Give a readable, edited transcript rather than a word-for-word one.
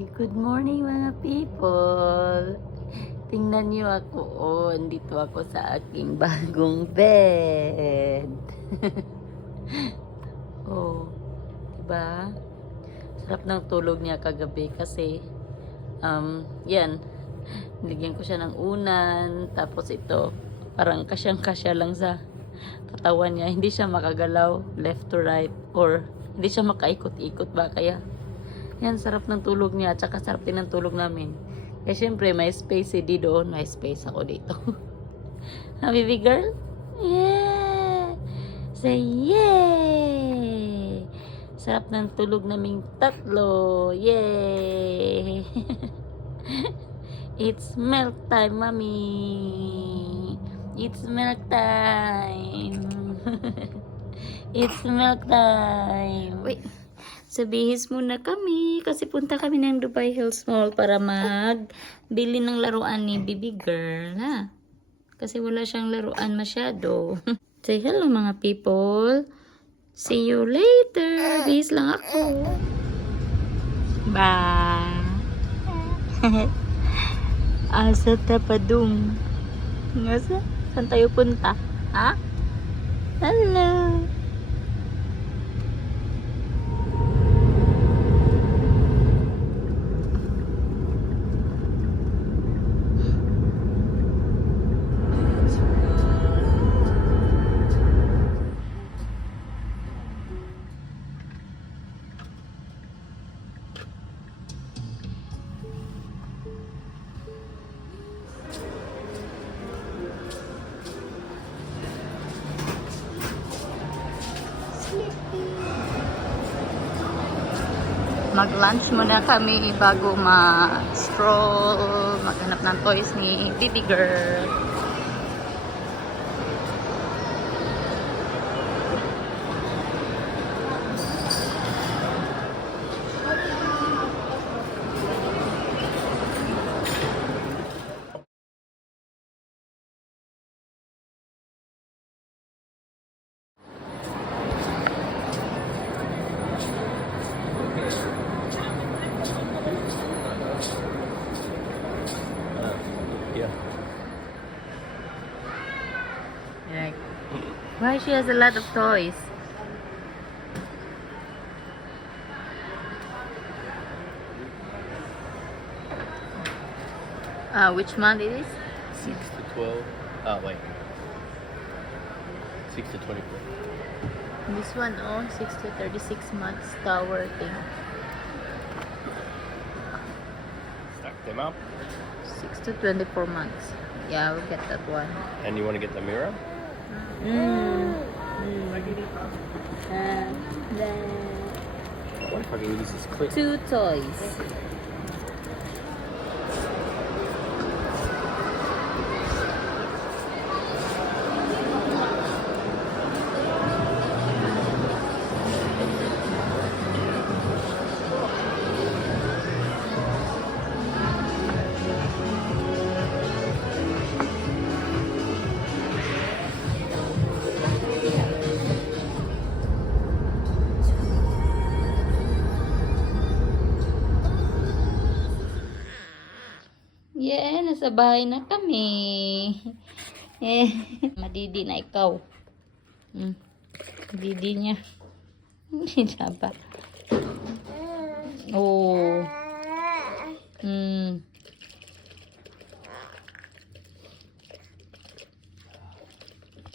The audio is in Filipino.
Good morning mga people. Tingnan niyo ako. Oh, andito ako sa aking bagong bed. Oh, diba? Sarap ng tulog niya kagabi kasi yan. Nilagyan ko siya ng unan. Tapos ito, parang kasyang-kasya lang sa katawan niya. Hindi siya makagalaw left to right or hindi siya makaikot-ikot ba kaya. Yan, sarap ng tulog niya. At saka sarap din ng tulog namin. Kaya syempre, may space si Di doon. May space ako dito. Ha, baby girl? Yeah! Say yeah! Sarap ng tulog naming tatlo. Yay! It's milk time, mommy! It's milk time! It's milk time! Wait! Sa bihis muna kami kasi punta kami ng Dubai Hills Mall para magbili ng laruan ni baby girl, ha? Kasi wala siyang laruan masyado. Say hello mga people. See you later. Bihis lang ako. Bye. Asa tapadong. Ngasa? Saan tayo punta? Ha? Hello. Mag-lunch muna kami bago ma-stroll, maghanap ng toys ni baby girl. Like, why she has a lot of toys? Which month it is? 6 to 12. Wait. 6 to 24. This one, oh, 6 to 36 months tower thing. Stack them up. 6 to 24 months. Yeah, we'll get that one. And you want to get the mirror? And then What if I can use this clip? 2 toys. Yeah, nasa bahay na kami. Eh, madidi na ikaw. Madidi niya. Hindi na ba? Oh.